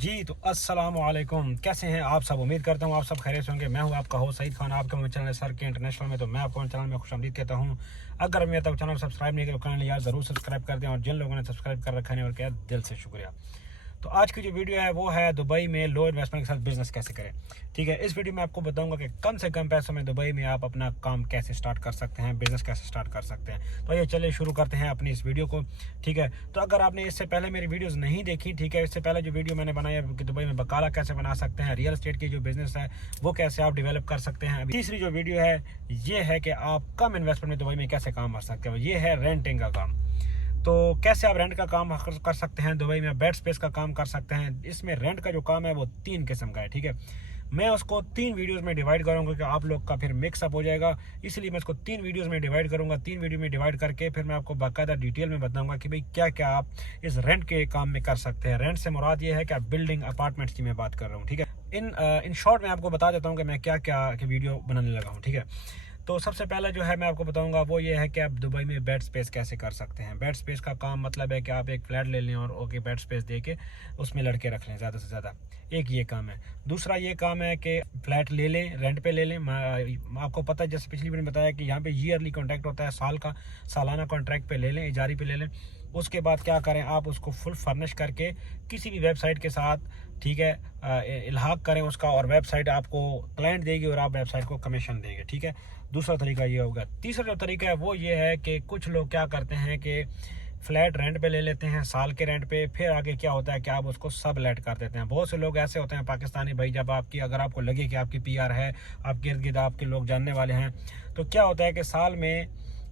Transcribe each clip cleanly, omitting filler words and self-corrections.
जी तो अस्सलाम वालेकुम, कैसे हैं आप सब। उम्मीद करता हूँ आप सब खैरियत से होंगे। मैं हूँ आपका होस्ट सईद खान, आपके मेरे चैनल सर के इंटरनेशनल में। तो मैं आपको चैनल में खुशामदीद कहता हूँ। अगर मैं तब चैनल सब्सक्राइब नहीं किया तो चैनल यार ज़रूर सब्सक्राइब कर दें, और जिन लोगों ने सब्सक्राइब कर रखा है और क्या दिल से शुक्रिया। तो आज की जो वीडियो है वो है दुबई में लो इन्वेस्टमेंट के साथ बिजनेस कैसे करें। ठीक है, इस वीडियो में आपको बताऊंगा कि कम से कम पैसों में दुबई में आप अपना काम कैसे स्टार्ट कर सकते हैं, बिजनेस कैसे स्टार्ट कर सकते हैं। तो ये चलिए शुरू करते हैं अपनी इस वीडियो को। ठीक है, तो अगर आपने इससे पहले मेरी वीडियोस नहीं देखी, ठीक है, इससे पहले जो वीडियो मैंने बनाया कि दुबई में बकाला कैसे बना सकते हैं, रियल एस्टेट की जो बिजनेस है वो कैसे आप डेवलप कर सकते हैं। तीसरी जो वीडियो है ये है कि आप कम इन्वेस्टमेंट में दुबई में कैसे काम कर सकते हो, ये है रेंटिंग का काम। तो कैसे आप रेंट का काम कर सकते हैं दुबई में, बेड स्पेस का काम कर सकते हैं। इसमें रेंट का जो काम है वो 3 किस्म का है। ठीक है, मैं उसको 3 वीडियोस में डिवाइड करूंगा कि आप लोग का फिर मिक्सअप हो जाएगा, इसलिए मैं इसको 3 वीडियोस में डिवाइड करूंगा। 3 वीडियो में डिवाइड करके फिर मैं आपको बाकायदा डिटेल में बताऊंगा कि भाई क्या क्या आप इस रेंट के काम में कर सकते हैं। रेंट से मुराद ये है कि आप बिल्डिंग अपार्टमेंट्स की मैं बात कर रहा हूँ। ठीक है, इन शॉर्ट मैं आपको बता देता हूँ कि मैं क्या क्या वीडियो बनाने लगा हूँ। ठीक है, तो सबसे पहला जो है मैं आपको बताऊंगा वो ये है कि आप दुबई में बेड स्पेस कैसे कर सकते हैं। बेड स्पेस का काम मतलब है कि आप एक फ्लैट ले लें और ओके बेड स्पेस दे के उसमें लड़के रख लें ज़्यादा से ज़्यादा। एक ये काम है। दूसरा ये काम है कि फ्लैट ले लें, रेंट पे ले लें। आपको पता है जैसे पिछली बार बताया कि यहाँ पे ईयरली कॉन्ट्रैक्ट होता है, सालाना कॉन्ट्रैक्ट पे ले लें, इजारी पे ले लें। उसके बाद क्या करें, आप उसको फुल फर्निश करके किसी भी वेबसाइट के साथ, ठीक है, इल्हाक करें उसका, और वेबसाइट आपको क्लाइंट देगी और आप वेबसाइट को कमीशन देंगे। ठीक है, दूसरा तरीका ये होगा। तीसरा जो तरीका है वो ये है कि कुछ लोग क्या करते हैं कि फ्लैट रेंट पे ले लेते हैं, साल के रेंट पे, फिर आगे क्या होता है कि आप उसको सब लेट कर देते हैं। बहुत से लोग ऐसे होते हैं पाकिस्तानी भाई, जब अगर आपको लगे कि आपकी पीआर है, आपके इर्द गिर्द आपके लोग जानने वाले हैं, तो क्या होता है कि साल में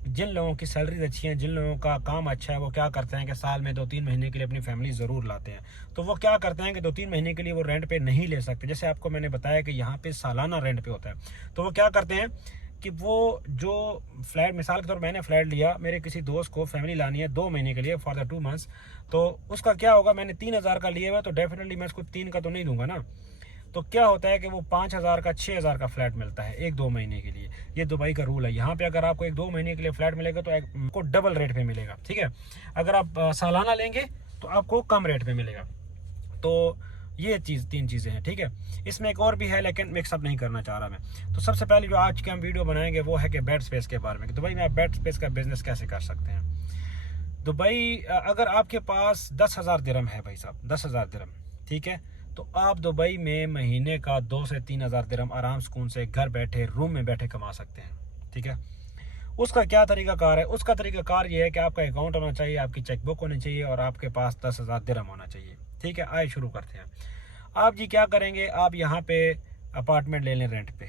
जिन लोगों की सैलरी अच्छी है, जिन लोगों का काम अच्छा है, वो क्या करते हैं कि साल में 2-3 महीने के लिए अपनी फैमिली ज़रूर लाते हैं। तो वो क्या करते हैं कि 2-3 महीने के लिए वो रेंट पे नहीं ले सकते। जैसे आपको मैंने बताया कि यहाँ पे सालाना रेंट पे होता है, तो वो क्या करते हैं कि वो जो फ्लैट, मिसाल के तौर पर मैंने फ्लैट लिया, मेरे किसी दोस्त को फैमिली लानी है 2 महीने के लिए फॉर द 2 मंथ्स, तो उसका क्या होगा, मैंने 3,000 का लिया हुआ है तो डेफिनेटली मैं उसको 3 का तो नहीं दूंगा ना। तो क्या होता है कि वो 5,000 का 6,000 का फ्लैट मिलता है 1-2 महीने के लिए। ये दुबई का रूल है। यहाँ पे अगर आपको 1-2 महीने के लिए फ्लैट मिलेगा तो आपको डबल रेट पे मिलेगा। ठीक है, अगर आप सालाना लेंगे तो आपको कम रेट पे मिलेगा। तो ये 3 चीज़ें हैं। ठीक है, इसमें एक और भी है लेकिन मिक्सअप नहीं करना चाह रहा मैं। तो सबसे पहले जो आज के हम वीडियो बनाएंगे वो है कि बेड स्पेस के बारे में, कि दुबई में आप बेड स्पेस का बिजनेस कैसे कर सकते हैं। दुबई अगर आपके पास 10,000 दिरहम है भाई साहब, 10,000 दिरहम, ठीक है, तो आप दुबई में महीने का 2 से 3,000 दिरहम आराम सुकून से घर बैठे रूम में बैठे कमा सकते हैं। ठीक है, उसका क्या तरीकाकार है? उसका तरीकाकार ये है कि आपका अकाउंट होना चाहिए, आपकी चेकबुक होनी चाहिए और आपके पास 10,000 दिरहम होना चाहिए। ठीक है, आइए शुरू करते हैं। आप जी क्या करेंगे, आप यहाँ पे अपार्टमेंट ले लें रेंट पे।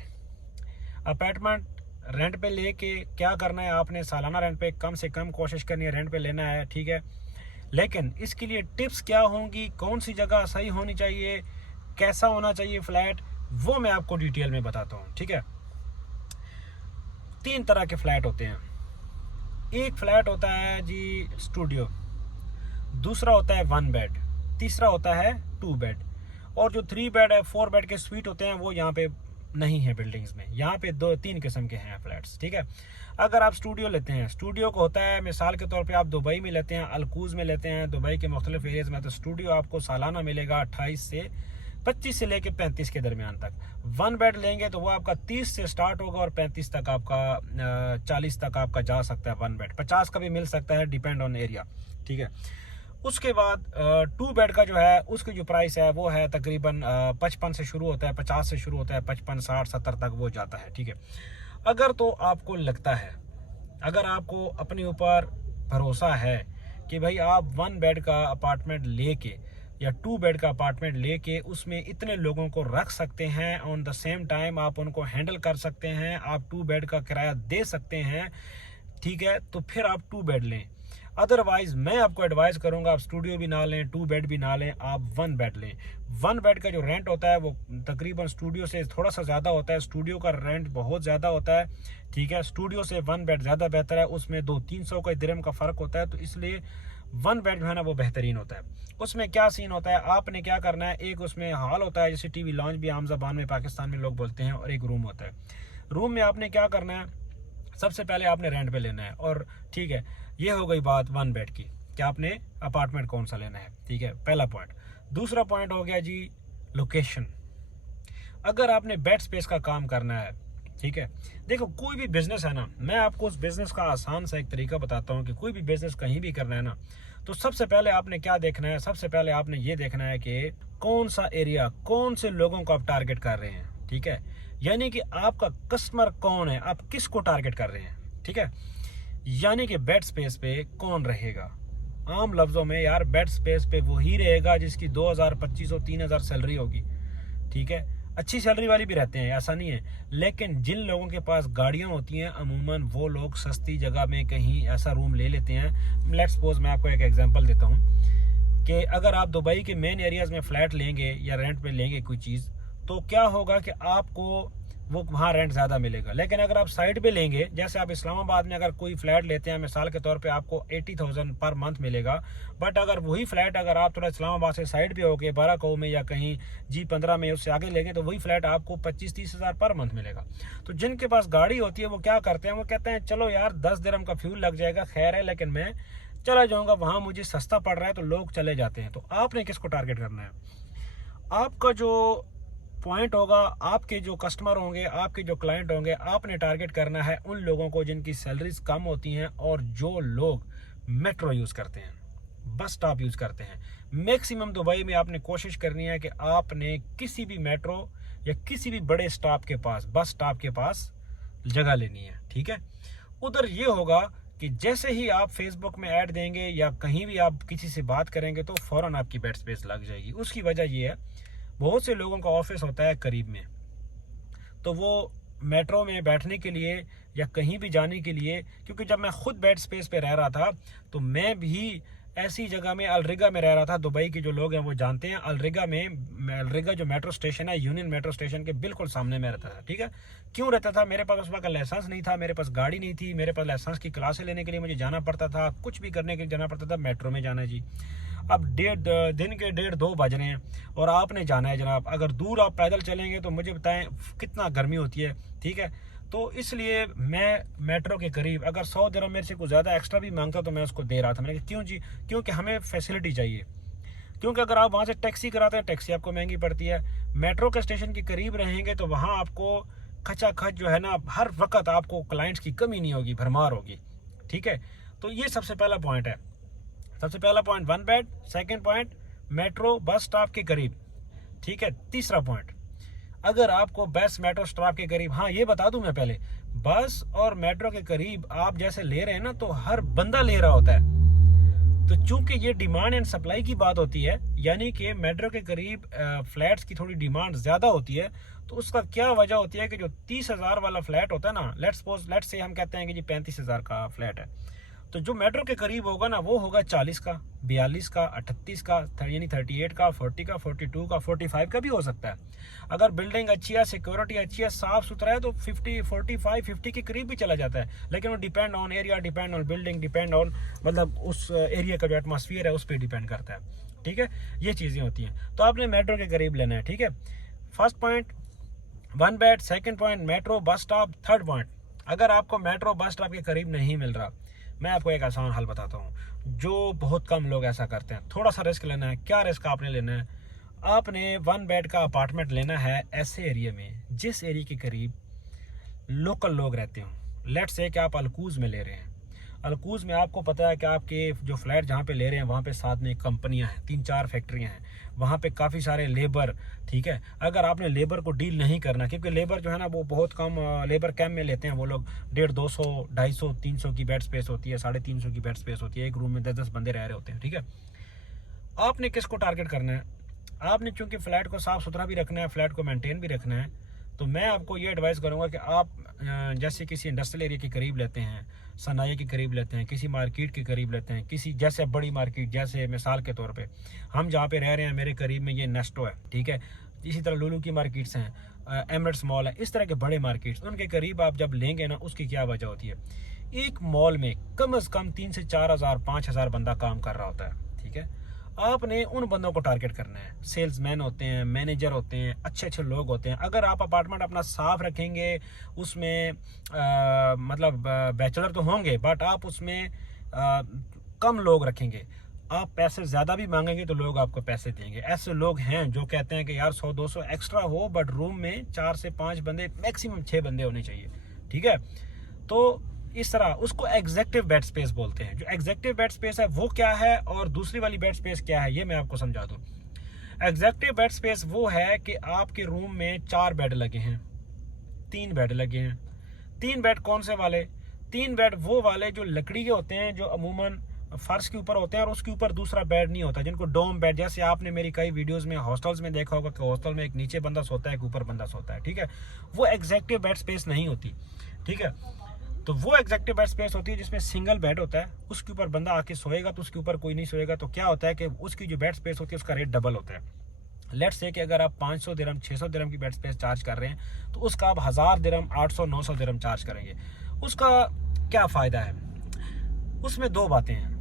अपार्टमेंट रेंट पे लेके क्या करना है, आपने सालाना रेंट पे कम से कम कोशिश करनी है रेंट पे लेना है। ठीक है, लेकिन इसके लिए टिप्स क्या होंगी, कौन सी जगह सही होनी चाहिए, कैसा होना चाहिए फ्लैट, वो मैं आपको डिटेल में बताता हूँ। ठीक है, 3 तरह के फ्लैट होते हैं। एक फ्लैट होता है जी स्टूडियो, दूसरा होता है 1 बेड, तीसरा होता है 2 बेड, और जो 3 बेड है 4 बेड के स्वीट होते हैं वो यहाँ पे नहीं है बिल्डिंग्स में। यहाँ पे 2-3 किस्म के हैं फ्लैट्स। ठीक है, अगर आप स्टूडियो लेते हैं, स्टूडियो को होता है मिसाल के तौर पे आप दुबई में लेते हैं, अलकूज में लेते हैं, दुबई के मुख्तलिफ एरियाज में, तो स्टूडियो आपको सालाना मिलेगा 25 से लेके 35 के दरमियान तक। 1 बेड लेंगे तो वो आपका 30 से स्टार्ट होगा और 35 तक आपका 40 तक आपका जा सकता है 1 बेड, 50 का भी मिल सकता है, डिपेंड ऑन एरिया। ठीक है, उसके बाद 2 बेड का जो है उसकी जो प्राइस है वो है तकरीबन 55 से शुरू होता है, 50 से शुरू होता है, 55, 60, 70 तक वो जाता है। ठीक है, अगर तो आपको लगता है, अगर आपको अपने ऊपर भरोसा है कि भाई आप 1 बेड का अपार्टमेंट लेके या 2 बेड का अपार्टमेंट लेके उसमें इतने लोगों को रख सकते हैं, ऑन द सेम टाइम आप उनको हैंडल कर सकते हैं, आप 2 बेड का किराया दे सकते हैं, ठीक है, तो फिर आप 2 बेड लें। अदरवाइज मैं आपको एडवाइस करूंगा आप स्टूडियो भी ना लें, 2 बेड भी ना लें, आप 1 बेड लें। 1 बेड का जो रेंट होता है वो तकरीबन स्टूडियो से थोड़ा सा ज़्यादा होता है, स्टूडियो का रेंट बहुत ज़्यादा होता है। ठीक है, स्टूडियो से 1 बेड ज़्यादा बेहतर है, उसमें 200-300 का दिरहम का फ़र्क होता है, तो इसलिए 1 बेड जो है ना वो बेहतरीन होता है। उसमें क्या सीन होता है, आपने क्या करना है, एक उसमें हॉल होता है जैसे टीवी लॉन्च भी आम ज़बान में पाकिस्तान में लोग बोलते हैं, और एक रूम होता है। रूम में आपने क्या करना है, सबसे पहले आपने रेंट पे लेना है, और ठीक है, ये हो गई बात 1 बेड की कि आपने अपार्टमेंट कौन सा लेना है। ठीक है, पहला पॉइंट। दूसरा पॉइंट हो गया जी लोकेशन। अगर आपने बेड स्पेस का काम करना है, ठीक है, देखो कोई भी बिजनेस है ना, मैं आपको उस बिजनेस का आसान सा एक तरीका बताता हूँ कि कोई भी बिजनेस कहीं भी करना है ना, तो सबसे पहले आपने क्या देखना है, सबसे पहले आपने ये देखना है कि कौन सा एरिया, कौन से लोगों को आप टारगेट कर रहे हैं, ठीक है, यानी कि आपका कस्टमर कौन है, आप किसको टारगेट कर रहे हैं, ठीक है, यानी कि बेड स्पेस पे कौन रहेगा। आम लफ्जों में यार, बेड स्पेस पे वही रहेगा जिसकी 2000, 2500, 3000 सैलरी होगी, ठीक है, अच्छी सैलरी वाली भी रहते हैं, ऐसा नहीं है, लेकिन जिन लोगों के पास गाड़ियां होती हैं अमूमन वो लोग सस्ती जगह में कहीं ऐसा रूम ले लेते हैं। लेट्स सपोज मैं आपको एक एग्जांपल देता हूं कि अगर आप दुबई के मेन एरियाज में फ्लैट लेंगे या रेंट पे लेंगे कोई चीज़, तो क्या होगा कि आपको वो वहाँ रेंट ज़्यादा मिलेगा। लेकिन अगर आप साइड पे लेंगे, जैसे आप इस्लामाबाद में अगर कोई फ्लैट लेते हैं मिसाल के तौर पे, आपको 80,000 पर मंथ मिलेगा, बट अगर वही फ्लैट अगर आप थोड़ा इस्लामाबाद से साइड पे होके बाराकोह में या कहीं G15 में उससे आगे लेंगे, तो वही फ्लैट आपको 25-30 हज़ार पर मंथ मिलेगा। तो जिनके पास गाड़ी होती है वो क्या करते हैं, वो कहते हैं चलो यार 10 दिरहम का फ्यूल लग जाएगा, खैर है, लेकिन मैं चला जाऊँगा, वहाँ मुझे सस्ता पड़ रहा है, तो लोग चले जाते हैं। तो आपने किसको टारगेट करना है, आपका जो पॉइंट होगा, आपके जो कस्टमर होंगे, आपके जो क्लाइंट होंगे, आपने टारगेट करना है उन लोगों को जिनकी सैलरीज कम होती हैं और जो लोग मेट्रो यूज़ करते हैं, बस स्टॉप यूज़ करते हैं। मैक्सिमम दुबई में आपने कोशिश करनी है कि आपने किसी भी मेट्रो या किसी भी बड़े स्टॉप के पास, बस स्टॉप के पास जगह लेनी है, ठीक है। उधर ये होगा कि जैसे ही आप फेसबुक में ऐड देंगे या कहीं भी आप किसी से बात करेंगे तो फ़ौरन आपकी बेड स्पेस लग जाएगी। उसकी वजह ये है, बहुत से लोगों का ऑफिस होता है करीब में, तो वो मेट्रो में बैठने के लिए या कहीं भी जाने के लिए, क्योंकि जब मैं खुद बेड स्पेस पे रह रहा था तो मैं भी ऐसी जगह में अलरिगा में रह रहा था। दुबई के जो लोग हैं वो जानते हैं, अलरिगा जो मेट्रो स्टेशन है, यूनियन मेट्रो स्टेशन के बिल्कुल सामने में रहता था, ठीक है। क्यों रहता था, मेरे पास उस वक्त लाइसेंस नहीं था, मेरे पास गाड़ी नहीं थी, मेरे पास लाइसेंस की क्लासें लेने के लिए मुझे जाना पड़ता था, कुछ भी करने के लिए जाना पड़ता था, मेट्रो में जाना है जी। अब दिन के 1:30-2 बज रहे हैं और आपने जाना है जनाब, अगर दूर आप पैदल चलेंगे तो मुझे बताएं कितना गर्मी होती है, ठीक है। तो इसलिए मैं मेट्रो के करीब, अगर 100 दिरहम मेरे से कुछ ज़्यादा एक्स्ट्रा भी मांगता तो मैं उसको दे रहा था। मैंने कहा क्यों जी, क्योंकि हमें फैसिलिटी चाहिए, क्योंकि अगर आप वहाँ से टैक्सी कराते हैं, टैक्सी आपको महंगी पड़ती है। मेट्रो के स्टेशन के करीब रहेंगे तो वहाँ आपको खचाखच जो है ना, हर वक्त आपको क्लाइंट्स की कमी नहीं होगी, भरमार होगी, ठीक है। तो ये सबसे पहला पॉइंट है। सबसे पहला point one bed, second point metro bus stop के करीब, ठीक है। तीसरा पॉइंट, अगर आपको बस मेट्रो स्टॉप के करीब, हाँ ये बता दूं मैं पहले, बस और मेट्रो के करीब आप जैसे ले रहे हैं ना, तो हर बंदा ले रहा होता है। तो चूंकि ये डिमांड एंड सप्लाई की बात होती है, यानी कि मेट्रो के करीब फ्लैट्स की थोड़ी डिमांड ज़्यादा होती है, तो उसका क्या वजह होती है कि जो 30,000 वाला फ्लैट होता है ना, लेट्स से हम कहते हैं कि जी 35,000 का फ्लैट है, तो जो मेट्रो के करीब होगा ना वो होगा 40 का, 42 का, 38 का, यानी 38 का, 40 का, 42 का, 45 का भी हो सकता है। अगर बिल्डिंग अच्छी है, सिक्योरिटी अच्छी है, साफ सुथरा है, तो 50, 45, 50 के करीब भी चला जाता है। लेकिन वो depend on area, depend on building, depend on मतलब उस एरिया का जो एटमॉस्फेयर है उस पर डिपेंड करता है, ठीक है। ये चीज़ें होती हैं, तो आपने मेट्रो के करीब लेना है, ठीक है। First point one bed, second point metro bus stop, third point, अगर आपको मेट्रो बस स्टॉप के करीब नहीं मिल रहा, मैं आपको एक आसान हल बताता हूँ जो बहुत कम लोग ऐसा करते हैं। थोड़ा सा रिस्क लेना है। क्या रिस्क आपने लेना है, आपने वन बेड का अपार्टमेंट लेना है ऐसे एरिया में जिस एरिया के करीब लोकल लोग रहते हों। लेट्स से कि आप अलकूज में ले रहे हैं, अलकूज में आपको पता है कि आपके जो फ्लैट जहाँ पे ले रहे हैं वहाँ पे साथ में कंपनियाँ हैं, 3-4 फैक्ट्रियाँ हैं, वहाँ पे काफ़ी सारे लेबर, ठीक है। अगर आपने लेबर को डील नहीं करना, क्योंकि लेबर जो है ना वो बहुत कम लेबर कैंप में लेते हैं, वो लोग 150, 200, 250, 300 की बेड स्पेस होती है, 350 की बेड स्पेस होती है, एक रूम में 10-10 बंदे रह रहे होते हैं, ठीक है। आपने किसको टारगेट करना है, आपने चूंकि फ्लैट को साफ़ सुथरा भी रखना है, फ्लैट को मेंटेन भी रखना है, तो मैं आपको ये एडवाइस करूंगा कि आप जैसे किसी इंडस्ट्रियल एरिया के करीब लेते हैं, सनाये के करीब लेते हैं, किसी मार्केट के करीब लेते हैं, किसी जैसे बड़ी मार्केट, जैसे मिसाल के तौर पे हम जहाँ पे रह रहे हैं मेरे करीब में ये नेस्टो है, ठीक है। इसी तरह लुलू की मार्केट्स हैं, एमरेट्स मॉल है, इस तरह के बड़े मार्केट्स, उनके करीब आप जब लेंगे ना, उसकी क्या वजह होती है, एक मॉल में कम से कम 3 से 4 हज़ार 5 हज़ार बंदा काम कर रहा होता है, ठीक है। आपने उन बंदों को टारगेट करना है, सेल्समैन होते हैं, मैनेजर होते हैं, अच्छे अच्छे लोग होते हैं। अगर आप अपार्टमेंट अपना साफ रखेंगे, उसमें मतलब बैचलर तो होंगे बट आप उसमें कम लोग रखेंगे, आप पैसे ज़्यादा भी मांगेंगे तो लोग आपको पैसे देंगे। ऐसे लोग हैं जो कहते हैं कि यार 100-200 एक्स्ट्रा हो, बट रूम में 4 से 5 बंदे, मैक्सिमम 6 बंदे होने चाहिए, ठीक है। तो इस तरह उसको एग्जेक्टिव बेड स्पेस बोलते हैं। जो एग्जेक्टिव बेड स्पेस है वो क्या है और दूसरी वाली बेड स्पेस क्या है, ये मैं आपको समझा दूँ। एग्जेक्टिव बेड स्पेस वो है कि आपके रूम में 4 बेड लगे हैं, 3 बेड लगे हैं। 3 बेड कौन से वाले? 3 बेड वो वाले जो लकड़ी के होते हैं, जो अमूमन फर्श के ऊपर होते हैं और उसके ऊपर दूसरा बेड नहीं होता, जिनको डोम बेड, जैसे आपने मेरी कई वीडियोस में हॉस्टल्स में देखा होगा कि हॉस्टल में एक नीचे बंदा सोता है, एक ऊपर बंदा सोता है, ठीक है। वो एग्जेक्टिव बेड स्पेस नहीं होती, ठीक है। तो वो एग्जेक्टिव बेड स्पेस होती है जिसमें सिंगल बेड होता है, उसके ऊपर बंदा आके सोएगा, तो उसके ऊपर कोई नहीं सोएगा। तो क्या होता है कि उसकी जो बेड स्पेस होती है उसका रेट डबल होता है। लेट्स से कि अगर आप 500 दिरहम 600 दिरहम की बेड स्पेस चार्ज कर रहे हैं, तो उसका आप 1000 दिरहम 800 900 दिरहम चार्ज करेंगे। उसका क्या फ़ायदा है? उसमें 2 बातें हैं।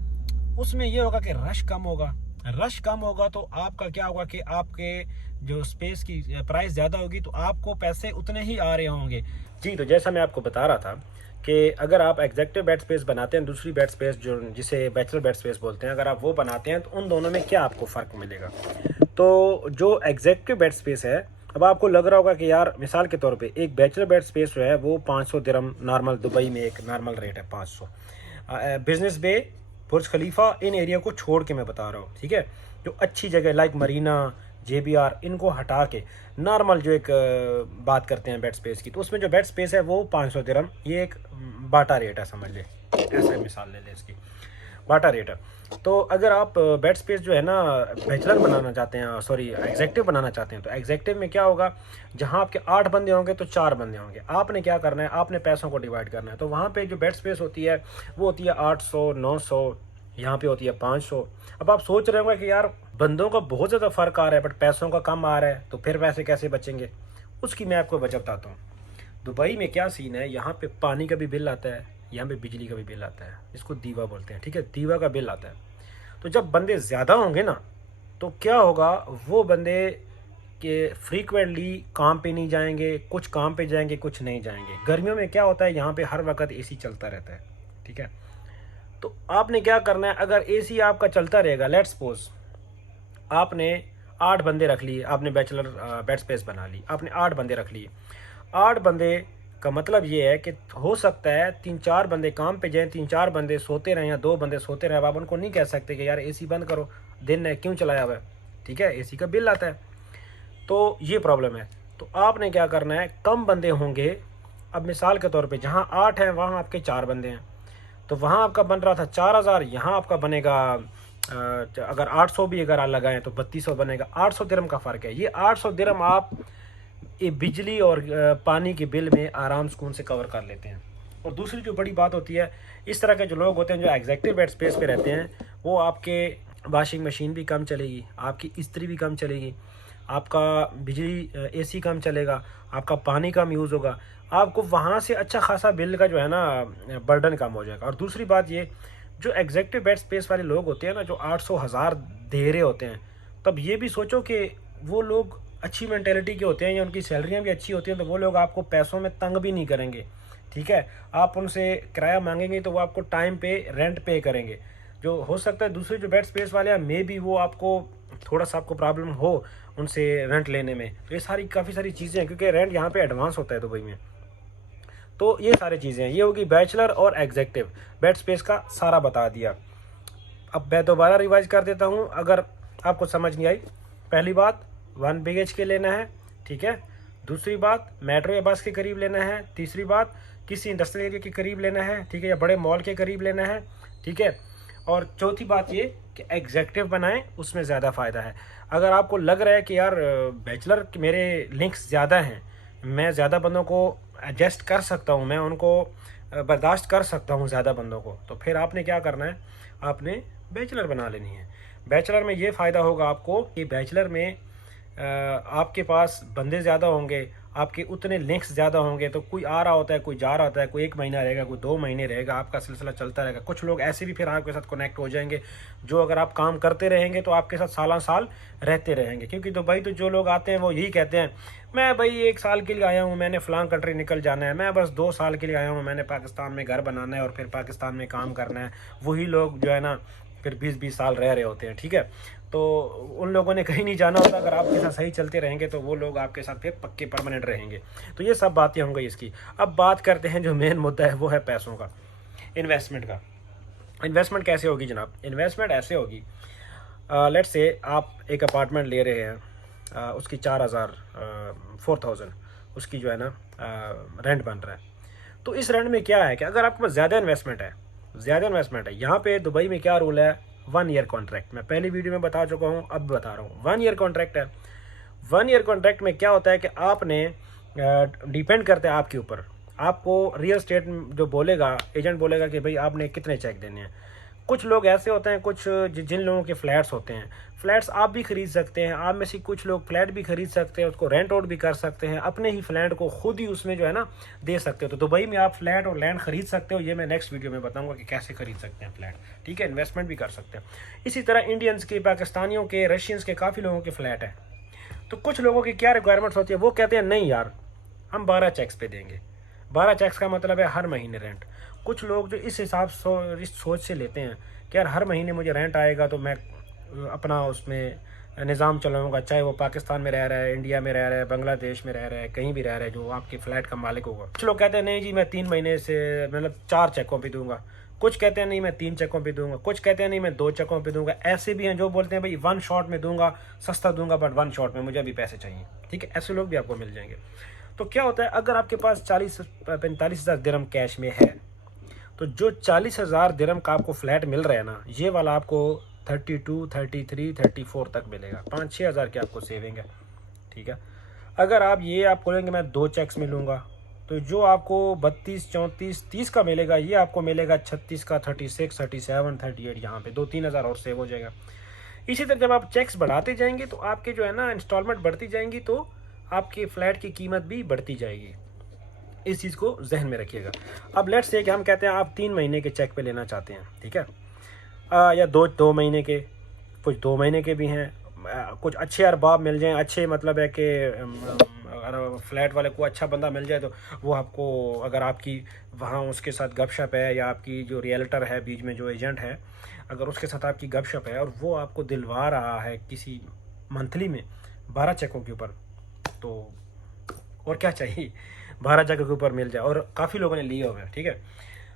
उसमें ये होगा कि रश कम होगा। रश कम होगा तो आपका क्या होगा कि आपके जो स्पेस की प्राइस ज़्यादा होगी, तो आपको पैसे उतने ही आ रहे होंगे। जी, तो जैसा मैं आपको बता रहा था कि अगर आप एग्जेक्टिव बेड स्पेस बनाते हैं, दूसरी बेड स्पेस जो जिसे बैचलर बेड स्पेस बोलते हैं, अगर आप वो बनाते हैं, तो उन दोनों में क्या आपको फ़र्क मिलेगा? तो जो एग्जेक्टिव बेड स्पेस है, अब आपको लग रहा होगा कि यार मिसाल के तौर पे एक बैचलर बेड स्पेस जो है वो 500 दिरहम नॉर्मल, दुबई में एक नॉर्मल रेट है 500। बिजनेस बे, बुर्ज खलीफा, इन एरिया को छोड़ के मैं बता रहा हूँ, ठीक है। जो अच्छी जगह लाइक मरीना, JBR, इनको हटा के नॉर्मल जो एक बात करते हैं बेड स्पेस की, तो उसमें जो बेड स्पेस है वो 500 दिरहम, ये एक बाटा रेट है, समझ ले, ऐसे मिसाल ले ले इसकी, बाटा रेट है। तो अगर आप बेड स्पेस जो है ना बैचलर बनाना चाहते हैं, सॉरी एग्जेक्टिव बनाना चाहते हैं, तो एग्जेक्टिव में क्या होगा, जहां आपके 8 बंदे होंगे तो 4 बंदे होंगे। आपने क्या करना है, आपने पैसों को डिवाइड करना है। तो वहाँ पे जो बेड स्पेस होती है वो होती है 800 900, यहाँ पे होती है 500। अब आप सोच रहे होंगे कि यार बंदों का बहुत ज़्यादा फ़र्क आ रहा है बट पैसों का कम आ रहा है, तो फिर पैसे कैसे बचेंगे? उसकी मैं आपको वजह बताता हूँ। दुबई में क्या सीन है, यहाँ पे पानी का भी बिल आता है, यहाँ पे बिजली का भी बिल आता है, इसको दीवा बोलते हैं, ठीक है, दीवा का बिल आता है। तो जब बंदे ज़्यादा होंगे ना, तो क्या होगा, वो बंदे के फ्रीक्वेंटली काम पे नहीं जाएंगे, कुछ काम पे जाएंगे, कुछ नहीं जाएंगे। गर्मियों में क्या होता है, यहाँ पे हर वक्त AC चलता रहता है, ठीक है। तो आपने क्या करना है, अगर AC आपका चलता रहेगा, लेट्स सपोज आपने 8 बंदे रख लिए, आपने बैचलर बेड स्पेस बना ली, आपने 8 बंदे रख लिए। 8 बंदे का मतलब ये है कि हो सकता है 3-4 बंदे काम पे जाएं, 3-4 बंदे सोते रहें या 2 बंदे सोते रहें। आप उनको नहीं कह सकते कि यार AC बंद करो, दिन है क्यों चलाया हुआ है, ठीक है, AC का बिल आता है। तो ये प्रॉब्लम है। तो आपने क्या करना है, कम बंदे होंगे। अब मिसाल के तौर पे जहाँ 8 हैं वहाँ आपके 4 बंदे हैं, तो वहाँ आपका बन रहा था 4000, यहाँ आपका बनेगा अगर 800 भी अगर आप लगाएं तो 3200 बनेगा। 800 दिरहम का फ़र्क है। ये 800 दिरहम आप ये बिजली और पानी के बिल में आराम सुकून से कवर कर लेते हैं। और दूसरी जो बड़ी बात होती है, इस तरह के जो लोग होते हैं जो एग्जेक्टिव बेड स्पेस पे रहते हैं, वो आपके वॉशिंग मशीन भी कम चलेगी, आपकी इस्त्री भी कम चलेगी, आपका बिजली AC कम चलेगा, आपका पानी कम यूज़ होगा, आपको वहाँ से अच्छा खासा बिल का जो है ना बर्डन कम हो जाएगा। और दूसरी बात ये, जो एग्जेक्टिव बेड स्पेस वाले लोग होते हैं ना, जो 800 1000 दे रहे होते हैं, तब ये भी सोचो कि वो लोग अच्छी मेंटेलिटी के होते हैं या उनकी सैलरियाँ भी अच्छी होती हैं, तो वो लोग आपको पैसों में तंग भी नहीं करेंगे, ठीक है। आप उनसे किराया मांगेंगे तो वो आपको टाइम पे रेंट पे करेंगे। जो हो सकता है दूसरे जो बेड स्पेस वाले हैं, मे भी वो आपको थोड़ा सा आपको प्रॉब्लम हो उनसे रेंट लेने में। तो ये सारी काफ़ी सारी चीज़ें हैं, क्योंकि रेंट यहाँ पे एडवांस होता है दुबई में। तो ये सारी चीज़ें हैं, ये होगी बैचलर और एग्जेक्टिव बेड स्पेस का सारा बता दिया। अब मैं दोबारा रिवाइज कर देता हूँ अगर आपको समझ नहीं आई। पहली बात, 1 BHK लेना है, ठीक है। दूसरी बात, मेट्रो या बस के करीब लेना है। तीसरी बात, किसी इंडस्ट्रियल एरिया के करीब लेना है, ठीक है, या बड़े मॉल के करीब लेना है, ठीक है। और चौथी बात ये कि एग्जेक्टिव बनाएं, उसमें ज़्यादा फ़ायदा है। अगर आपको लग रहा है कि यार बैचलर मेरे लिंक्स ज़्यादा हैं, मैं ज़्यादा बंदों को एडजस्ट कर सकता हूँ, मैं उनको बर्दाश्त कर सकता हूँ ज़्यादा बंदों को, तो फिर आपने क्या करना है, आपने बैचलर बना लेनी है। बैचलर में ये फ़ायदा होगा आपको कि बैचलर में आपके पास बंदे ज़्यादा होंगे, आपके उतने लिंक्स ज़्यादा होंगे, तो कोई आ रहा होता है, कोई जा रहा होता है, कोई 1 महीना रहेगा, कोई 2 महीने रहेगा, आपका सिलसिला चलता रहेगा। कुछ लोग ऐसे भी फिर आपके साथ कनेक्ट हो जाएंगे, जो अगर आप काम करते रहेंगे तो आपके साथ सालों साल रहते रहेंगे। क्योंकि दुबई तो जो लोग आते हैं वो यही कहते हैं, मैं भाई 1 साल के लिए आया हूँ, मैंने फ़लाँ कंट्री निकल जाना है, मैं बस 2 साल के लिए आया हूँ, मैंने पाकिस्तान में घर बनाना है और फिर पाकिस्तान में काम करना है। वही लोग जो है ना फिर 20-20 साल रह रहे होते हैं, ठीक है। तो उन लोगों ने कहीं नहीं जाना होता, अगर आपके साथ सही चलते रहेंगे तो वो लोग आपके साथ फिर पक्के परमानेंट रहेंगे। तो ये सब बातें होंगी इसकी। अब बात करते हैं जो मेन मुद्दा है, वो है पैसों का, इन्वेस्टमेंट का। इन्वेस्टमेंट कैसे होगी जनाब? इन्वेस्टमेंट ऐसे होगी, लेट्स से आप एक अपार्टमेंट ले रहे हैं, उसकी 4000 उसकी जो है ना रेंट बन रहा है। तो इस रेंट में क्या है कि अगर आपके पास ज़्यादा इन्वेस्टमेंट है, यहाँ पे दुबई में क्या रूल है, 1 ईयर कॉन्ट्रैक्ट। मैं पहली वीडियो में बता चुका हूँ, अब बता रहा हूँ, 1 ईयर कॉन्ट्रैक्ट है। 1 ईयर कॉन्ट्रैक्ट में क्या होता है कि आपने डिपेंड करता है आपके ऊपर, आपको रियल स्टेट जो बोलेगा, एजेंट बोलेगा कि भाई आपने कितने चेक देने हैं। कुछ लोग ऐसे होते हैं, कुछ जिन लोगों के फ्लैट्स होते हैं, फ्लैट्स आप भी खरीद सकते हैं, आप में से कुछ लोग फ्लैट भी खरीद सकते हैं, उसको रेंट आउट भी कर सकते हैं, अपने ही फ्लैट को खुद ही उसमें जो है ना दे सकते हो। तो दुबई में आप फ्लैट और लैंड खरीद सकते हो, ये मैं नेक्स्ट वीडियो में बताऊंगा कि कैसे खरीद सकते हैं फ्लैट, ठीक है। इन्वेस्टमेंट भी कर सकते हैं। इसी तरह इंडियंस के, पाकिस्तानियों के, रशियंस के, काफ़ी लोगों के फ्लैट है। तो कुछ लोगों की क्या रिक्वायरमेंट्स होती है, वो कहते हैं नहीं यार हम 12 चेक्स पे देंगे। 12 चेक्स का मतलब है हर महीने रेंट। कुछ लोग जो इस हिसाब से, इस सोच से लेते हैं कि यार हर महीने मुझे रेंट आएगा तो मैं अपना उसमें निज़ाम चलाऊंगा, चाहे वो पाकिस्तान में रह रहा है, इंडिया में रह रहा है, बांग्लादेश में रह रहा है, कहीं भी रह रहा है जो आपके फ्लैट का मालिक होगा। कुछ लोग कहते हैं नहीं जी मैं 3 महीने से मतलब 4 चेकों पे दूंगा, कुछ कहते हैं नहीं मैं 3 चेकों पे दूंगा, कुछ कहते हैं नहीं मैं 2 चेकों पे दूंगा। ऐसे भी हैं जो बोलते हैं भाई 1 शॉट में दूंगा, सस्ता दूंगा बट 1 शॉट में मुझे अभी पैसे चाहिए, ठीक है। ऐसे लोग भी आपको मिल जाएंगे। तो क्या होता है, अगर आपके पास 40-45 हज़ार दिरहम कैश में है, तो जो 40,000 दिरहम का आपको फ्लैट मिल रहा है ना, ये वाला आपको 32, 33, 34 तक मिलेगा। 5-6 हज़ार की आपको सेविंग है, ठीक है। अगर आप बोलेंगे मैं 2 चेक्स में लूँगा, तो जो आपको 32, 34, 30 का मिलेगा, ये आपको मिलेगा 36 का, 36, 37, 38, यहाँ पे 2-3 हज़ार और सेव हो जाएगा। इसी तरह जब आप चेक्स बढ़ाते जाएंगे तो आपके जो है ना इंस्टॉलमेंट बढ़ती जाएंगी, तो आपके फ्लैट की कीमत भी बढ़ती जाएगी। इस चीज़ को जहन में रखिएगा। अब लेट्स से कि हम कहते हैं आप 3 महीने के चेक पे लेना चाहते हैं, ठीक है, या 2 महीने के, कुछ 2 महीने के भी हैं। कुछ अच्छे अरबाब मिल जाएं, अच्छे मतलब है कि अगर फ्लैट वाले को अच्छा बंदा मिल जाए तो वो आपको, अगर आपकी वहाँ उसके साथ गपशप है, या आपकी जो रियल्टर है बीच में जो एजेंट है, अगर उसके साथ आपकी गपशप है और वो आपको दिलवा रहा है किसी मंथली में 12 चेकों के ऊपर, तो और क्या चाहिए, 12 जगह के ऊपर मिल जाए, और काफ़ी लोगों ने लिए हुए हैं, ठीक है।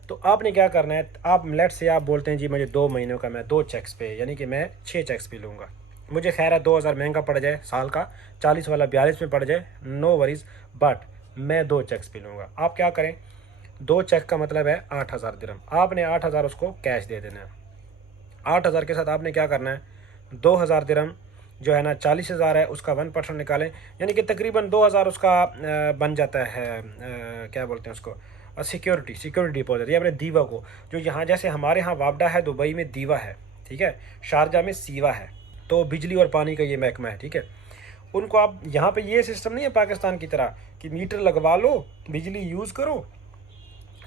तो आपने क्या करना है, आप लेट से आप बोलते हैं जी मुझे 2 महीनों का मैं 2 चेक्स पे, यानी कि मैं 6 चेक्स पे लूँगा। मुझे खैर है 2000 महंगा पड़ जाए साल का, 40 वाला 42 में पड़ जाए, नो वरीज, बट मैं 2 चेक्स पे लूँगा। आप क्या करें, 2 चेक का मतलब है 8,000 दिरहम। आपने 8,000 उसको कैश दे देना है। 8,000 के साथ आपने क्या करना है, 2,000 दिरहम जो है ना 40,000 है, उसका 1% निकालें, यानी कि तकरीबन 2,000 उसका बन जाता है, क्या बोलते हैं उसको, सिक्योरिटी डिपॉजिट, या अपने दीवा को, जो यहाँ जैसे हमारे यहाँ वापडा है, दुबई में दीवा है, ठीक है, शारजा में सीवा है, तो बिजली और पानी का ये महकमा है, ठीक है। उनको आप यहाँ पे ये सिस्टम नहीं है पाकिस्तान की तरह कि मीटर लगवा लो, बिजली यूज़ करो,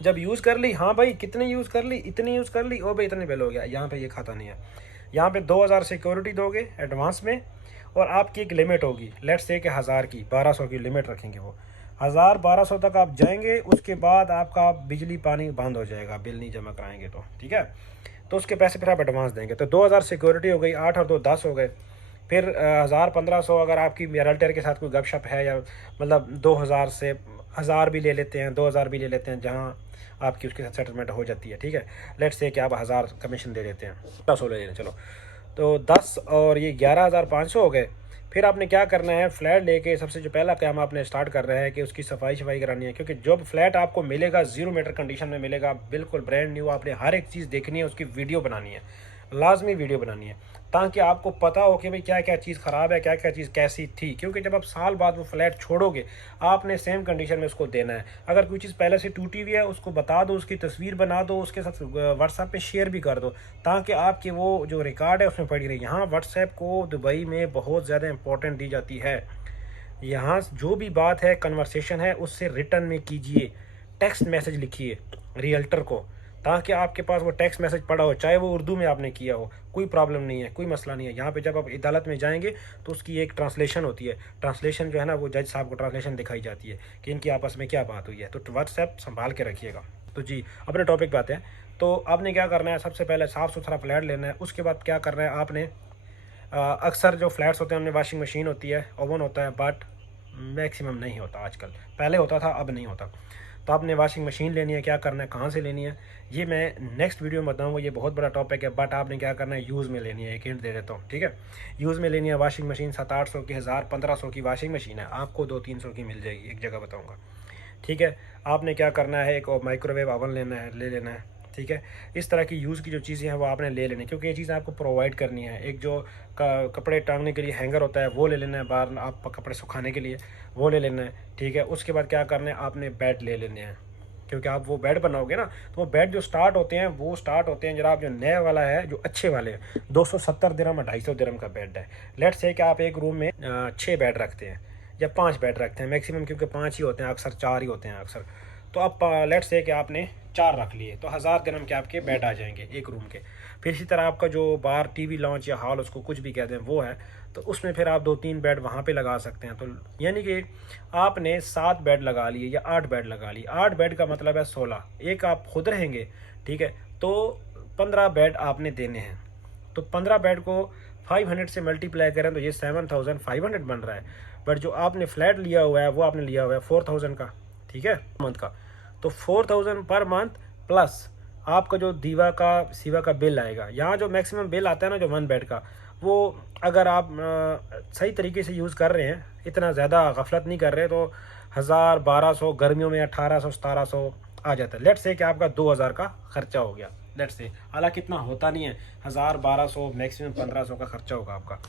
जब यूज़ कर ली, हाँ भाई कितने यूज़ कर ली, इतनी यूज़ कर ली, ओ भाई इतने बिल हो गया। यहाँ पे ये खाता नहीं है। यहाँ पे 2,000 सिक्योरिटी दोगे एडवांस में, और आपकी एक लिमिट होगी, लेट्स से कि 1000 की, 1200 की लिमिट रखेंगे वो, 1000-1200 तक आप जाएंगे, उसके बाद आपका बिजली पानी बंद हो जाएगा, बिल नहीं जमा कराएंगे तो, ठीक है। तो उसके पैसे फिर आप एडवांस देंगे। तो 2000 सिक्योरिटी हो गई, 8 और 2 10 हो गए। फिर 1000-1500 अगर आपकी रियल्टर के साथ कोई गपशप है, या मतलब 2000 से 1000 भी ले लेते हैं, 2000 भी ले लेते हैं, जहाँ आपकी उसके साथ सेटलमेंट हो जाती है, ठीक है। लेट्स से कि आप 1000 कमीशन दे देते हैं, 10 ले लें, चलो, तो 10 और ये 11,500 हो गए। फिर आपने क्या करना है, फ्लैट लेके सबसे जो पहला काम आपने स्टार्ट कर रहा है कि उसकी सफाई करानी है, क्योंकि जब फ्लैट आपको मिलेगा 0 मीटर कंडीशन में मिलेगा, बिल्कुल ब्रांड न्यू, आपने हर एक चीज़ देखनी है, उसकी वीडियो बनानी है, लाजमी वीडियो बनानी है, ताकि आपको पता हो कि भाई क्या क्या चीज़ ख़राब है, क्या क्या चीज़ कैसी थी। क्योंकि जब आप साल बाद वो फ्लैट छोड़ोगे, आपने सेम कंडीशन में उसको देना है। अगर कोई चीज़ पहले से टूटी हुई है, उसको बता दो, उसकी तस्वीर बना दो, उसके साथ व्हाट्सएप पे शेयर भी कर दो, ताकि आपके वो जो रिकॉर्ड है उसमें पड़ी रही। यहाँ व्हाट्सएप को दुबई में बहुत ज़्यादा इंपॉर्टेंट दी जाती है। यहाँ जो भी बात है, कन्वर्सेशन है, उससे रिटर्न में कीजिए, टेक्स्ट मैसेज लिखिए रियल्टर को, ताकि आपके पास वो टेक्स्ट मैसेज पड़ा हो, चाहे वो उर्दू में आपने किया हो, कोई प्रॉब्लम नहीं है, कोई मसला नहीं है। यहाँ पे जब आप अदालत में जाएंगे तो उसकी एक ट्रांसलेशन होती है, ट्रांसलेशन जो है ना वो जज साहब को ट्रांसलेशन दिखाई जाती है कि इनकी आपस में क्या बात हुई है। तो व्हाट्सएप संभाल के रखिएगा। तो जी अपने टॉपिक पे आते हैं। तो आपने क्या करना है, सबसे पहले साफ़ सुथरा फ्लैट लेना है। उसके बाद क्या करना है आपने, अक्सर जो फ्लैट्स होते हैं उनमें वॉशिंग मशीन होती है, ओवन होता है, बट मैक्सिमम नहीं होता आजकल। पहले होता था, अब नहीं होता। तो आपने वॉशिंग मशीन लेनी है, क्या करना है, कहाँ से लेनी है, ये मैं नेक्स्ट वीडियो में बताऊँगा। ये बहुत बड़ा टॉपिक है, बट आपने क्या करना है, यूज़ में लेनी है। एक हिंट दे देता हूँ, ठीक है। यूज़ में लेनी है वॉशिंग मशीन, 700-800 की, 1000-1500 की वॉशिंग मशीन है, आपको 200-300 की मिल जाएगी, एक जगह बताऊँगा, ठीक है। आपने क्या करना है, एक माइक्रोवेव ओवन ले लेना है, ठीक है। इस तरह की यूज़ की जो चीज़ें हैं वो आपने ले लेनी, क्योंकि ये चीज़ें आपको प्रोवाइड करनी है। एक जो कपड़े टांगने के लिए हैंगर होता है वो ले लेना है, बाहर आप कपड़े सुखाने के लिए वो ले लेना है, ठीक है। उसके बाद क्या करना है, आपने बेड ले लेने हैं, क्योंकि आप वो बेड बनाओगे ना, तो वो बेड जो स्टार्ट होते हैं वो स्टार्ट होते हैं, जरा जो नए वाला है, जो अच्छे वाले हैं, 270 दिरहम 250 दिरहम का बेड है। लेट्स से कि आप एक रूम में 6 बेड रखते हैं या 5 बेड रखते हैं मैक्सिमम, क्योंकि 5 ही होते हैं अक्सर, 4 ही होते हैं अक्सर। तो आप लेट्स से कि आपने 4 रख लिए, तो 1000 दिरहम के आपके बेड आ जाएंगे एक रूम के। फिर इसी तरह आपका जो बाहर टीवी लॉन्च या हॉल, उसको कुछ भी कहते हैं, वो है, तो उसमें फिर आप 2-3 बेड वहाँ पे लगा सकते हैं। तो यानी कि आपने 7 बेड लगा लिए या 8 बेड लगा लिए। 8 बेड का मतलब है 16, एक आप खुद रहेंगे, ठीक है। तो 15 बेड आपने देने हैं। तो 15 बेड को 500 से मल्टीप्लाई करें तो ये 7500 बन रहा है। बट जो आपने फ्लैट लिया हुआ है वो आपने लिया हुआ है 4000 का, ठीक है, मंथ का। तो 4000 पर मंथ प्लस आपका जो दीवा का सीवा का बिल आएगा। यहाँ जो मैक्सिमम बिल आता है ना, जो 1 बेड का, वो अगर आप सही तरीके से यूज़ कर रहे हैं, इतना ज़्यादा गफलत नहीं कर रहे, तो 1000-1200, गर्मियों में 1800-1700 आ जाता है। लेट्स से कि आपका 2000 का खर्चा हो गया, लेट्स से, हालांकि इतना होता नहीं है, 1000-1200 मैक्सिमम 1500 का खर्चा होगा आपका,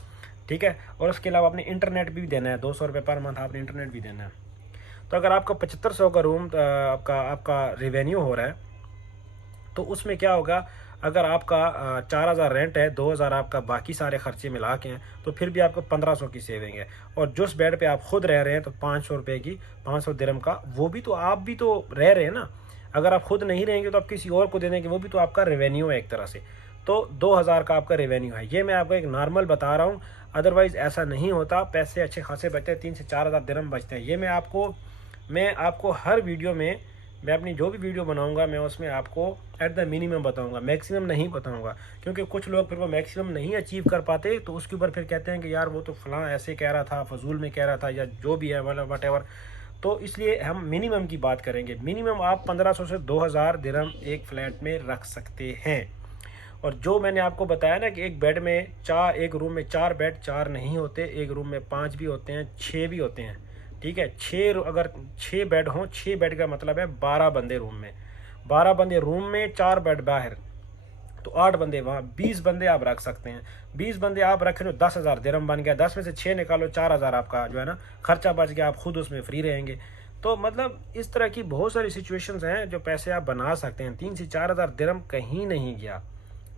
ठीक है। और उसके अलावा आपने इंटरनेट भी देना है, 200 रुपये पर मंथ आपने इंटरनेट भी देना है। तो अगर आपका 7500 का रूम आपका रेवेन्यू हो रहा है, तो उसमें क्या होगा, अगर आपका 4000 रेंट है, 2000 आपका बाकी सारे खर्चे मिला के हैं, तो फिर भी आपको 1500 की सेविंग है। और जिस बेड पे आप खुद रह रहे हैं, तो 500 रुपये की, 500 दिरहम का, वो भी तो आप भी तो रह रहे हैं ना। अगर आप खुद नहीं रहेंगे तो आप किसी और को दे देंगे, वो भी तो आपका रेवेन्यू है एक तरह से। तो 2000 का आपका रेवेन्यू है। ये मैं आपको एक नॉर्मल बता रहा हूँ, अदरवाइज़ ऐसा नहीं होता। पैसे अच्छे खासे बचते हैं, 3 से 4000 दिरहम बचते हैं। ये मैं आपको हर वीडियो में, मैं अपनी जो भी वीडियो बनाऊंगा मैं उसमें आपको एट द मिनिमम बताऊंगा, मैक्सिमम नहीं बताऊंगा। क्योंकि कुछ लोग फिर वो मैक्सिमम नहीं अचीव कर पाते, तो उसके ऊपर फिर कहते हैं कि यार वो तो फलां ऐसे कह रहा था, फजूल में कह रहा था, या जो भी है वट एवर। तो इसलिए हम मिनिमम की बात करेंगे। मिनिमम आप 1500 से 2000 दिरहम एक फ्लैट में रख सकते हैं। और जो मैंने आपको बताया ना कि एक बेड में एक रूम में 4 बेड, 4 नहीं होते, एक रूम में 5 भी होते हैं, 6 भी होते हैं, ठीक है। अगर 6 बेड हों, 6 बेड का मतलब है 12 बंदे रूम में, 12 बंदे रूम में, 4 बेड बाहर, तो 8 बंदे वहाँ, 20 बंदे आप रख सकते हैं। 20 बंदे आप रखें तो 10,000 दिरहम बन गया। 10 में से 6 निकालो, 4000 आपका जो है ना खर्चा बच गया, आप खुद उसमें फ्री रहेंगे। तो मतलब इस तरह की बहुत सारी सिचुएशंस हैं जो पैसे आप बना सकते हैं। 3 से 4000 दिरहम कहीं नहीं गया,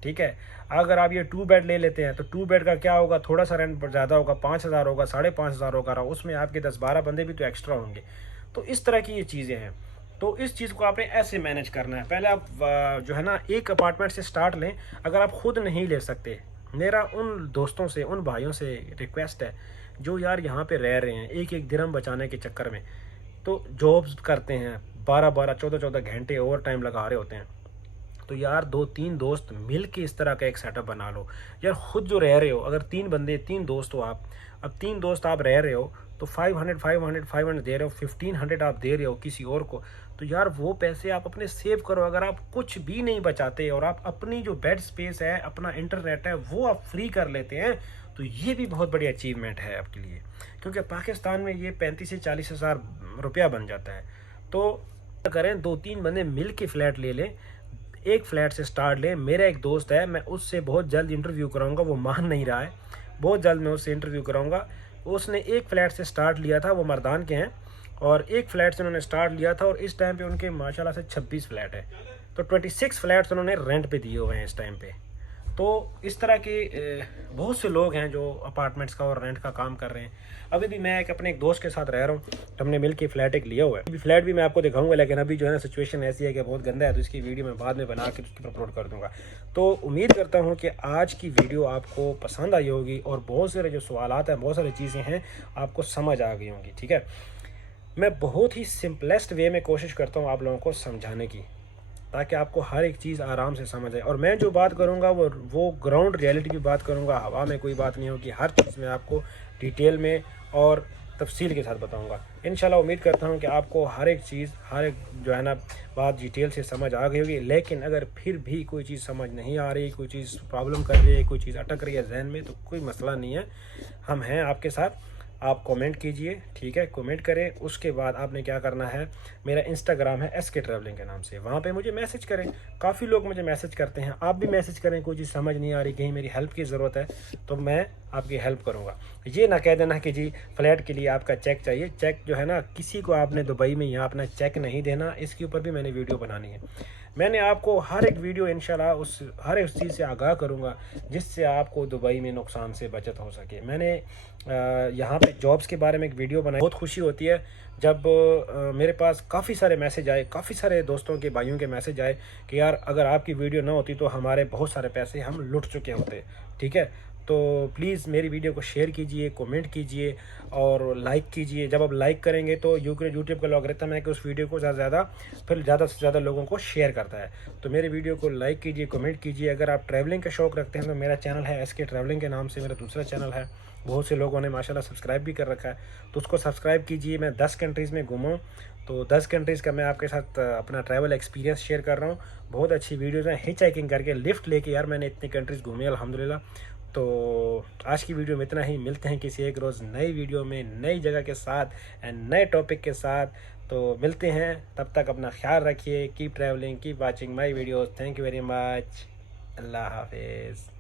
ठीक है। अगर आप ये 2 बेड ले लेते हैं, तो 2 बेड का क्या होगा, थोड़ा सा रेंट ज़्यादा होगा, 5000 होगा, 5500 होगा, उसमें आपके 10-12 बंदे भी तो एक्स्ट्रा होंगे। तो इस तरह की ये चीज़ें हैं। तो इस चीज़ को आपने ऐसे मैनेज करना है। पहले आप जो है ना एक अपार्टमेंट से स्टार्ट लें। अगर आप खुद नहीं ले सकते, मेरा उन दोस्तों से, उन भाइयों से रिक्वेस्ट है जो यार यहाँ पे रह रहे हैं, एक एक दिरहम बचाने के चक्कर में, तो जॉब्स करते हैं, 12-12, 14-14 घंटे ओवर टाइम लगा रहे होते हैं। तो यार 2-3 दोस्त मिल के इस तरह का एक सेटअप बना लो। यार खुद जो रह रहे हो, अगर 3 बंदे, 3 दोस्त हो आप, अब 3 दोस्त आप रह रहे हो, तो 500 दे रहे हो, 1500 आप दे रहे हो किसी और को, तो यार वो पैसे आप अपने सेव करो। अगर आप कुछ भी नहीं बचाते और आप अपनी जो बेड स्पेस है, अपना इंटरनेट है, वो आप फ्री कर लेते हैं, तो ये भी बहुत बड़ी अचीवमेंट है आपके लिए। क्योंकि पाकिस्तान में ये 35 से 40 हज़ार रुपया बन जाता है। तो करें, 2-3 बंदे मिल के फ्लैट ले लें, एक फ्लैट से स्टार्ट लें। मेरा एक दोस्त है, मैं उससे बहुत जल्द इंटरव्यू कराऊंगा, वो मान नहीं रहा है, बहुत जल्द मैं उससे इंटरव्यू कराऊंगा। उसने एक फ्लैट से स्टार्ट लिया था, वो मर्दान के हैं, और एक फ्लैट से उन्होंने स्टार्ट लिया था, और इस टाइम पे उनके माशाल्लाह से 26 फ्लैट है। तो 26 फ्लैट्स उन्होंने रेंट पे दिए हुए हैं इस टाइम पे। तो इस तरह के बहुत से लोग हैं जो अपार्टमेंट्स का और रेंट का काम कर रहे हैं। अभी भी मैं अपने एक दोस्त के साथ रह रहा हूँ, तो हमने मिल के फ्लैट एक लिया हुआ है। अभी फ्लैट भी मैं आपको दिखाऊंगा, लेकिन अभी जो है ना सिचुएशन ऐसी है कि बहुत गंदा है, तो इसकी वीडियो मैं बाद में बना के उसकी अपलोड कर दूँगा। तो उम्मीद करता हूँ कि आज की वीडियो आपको पसंद आई होगी, और बहुत सारे जो सवालात हैं, बहुत सारी चीज़ें हैं, आपको समझ आ गई होंगी, ठीक है। मैं बहुत ही सिंपलेस्ट वे में कोशिश करता हूँ आप लोगों को समझाने की, ताकि आपको हर एक चीज़ आराम से समझ आए। और मैं जो बात करूँगा वो ग्राउंड रियलिटी की बात करूँगा, हवा में कोई बात नहीं होगी, हर चीज़ में आपको डिटेल में और तफसील के साथ बताऊंगा। इंशाल्लाह उम्मीद करता हूं कि आपको हर एक चीज़, हर एक जो है ना बात डिटेल से समझ आ गई होगी। लेकिन अगर फिर भी कोई चीज़ समझ नहीं आ रही, कोई चीज़ प्रॉब्लम कर रही है, कोई चीज़ अटक रही है जहन में, तो कोई मसला नहीं है, हम हैं आपके साथ। आप कमेंट कीजिए, ठीक है, कमेंट करें। उसके बाद आपने क्या करना है, मेरा इंस्टाग्राम है SK ट्रैवलिंग के नाम से, वहाँ पे मुझे मैसेज करें। काफ़ी लोग मुझे मैसेज करते हैं, आप भी मैसेज करें। कोई चीज़ समझ नहीं आ रही, कहीं मेरी हेल्प की ज़रूरत है, तो मैं आपकी हेल्प करूँगा। ये ना कह देना कि जी फ़्लैट के लिए आपका चेक चाहिए। चेक जो है ना, किसी को आपने दुबई में यहाँ अपना चेक नहीं देना। इसके ऊपर भी मैंने वीडियो बनानी है। मैंने आपको हर एक वीडियो इंशाल्लाह उस हर एक चीज़ से आगाह करूँगा जिससे आपको दुबई में नुकसान से बचत हो सके। मैंने यहाँ पे जॉब्स के बारे में एक वीडियो बनाई। बहुत खुशी होती है जब मेरे पास काफ़ी सारे मैसेज आए, काफ़ी सारे दोस्तों के, भाइयों के मैसेज आए कि यार अगर आपकी वीडियो ना होती तो हमारे बहुत सारे पैसे हम लुट चुके होते। ठीक है, तो प्लीज़ मेरी वीडियो को शेयर कीजिए, कमेंट कीजिए और लाइक कीजिए। जब आप लाइक करेंगे तो यूट्यूब का लॉगरिथम है कि उस वीडियो को ज़्यादा से ज़्यादा लोगों को शेयर करता है। तो मेरी वीडियो को लाइक कीजिए, कमेंट कीजिए। अगर आप ट्रैवलिंग का शौक़ रखते हैं तो मेरा चैनल है SK ट्रैवलिंग के नाम से, मेरा दूसरा चैनल है, बहुत से लोगों ने माशाल्लाह सब्सक्राइब भी कर रखा है, तो उसको सब्सक्राइब कीजिए। मैं 10 कंट्रीज़ में घूमा, तो 10 कंट्रीज़ का मैं आपके साथ अपना ट्रैवल एक्सपीरियंस शेयर कर रहा हूँ। बहुत अच्छी वीडियोज़ हैं, हिच हाइकिंग करके, लिफ्ट लेके, यार मैंने इतनी कंट्रीज़ घूमी अल्हम्दुलिल्लाह। तो आज की वीडियो में इतना ही। मिलते हैं किसी एक रोज़ नई वीडियो में, नई जगह के साथ एंड नए टॉपिक के साथ। तो मिलते हैं, तब तक अपना ख्याल रखिए। Keep travelling, keep watching my videos. Thank you very much. अल्लाह हाफिज़।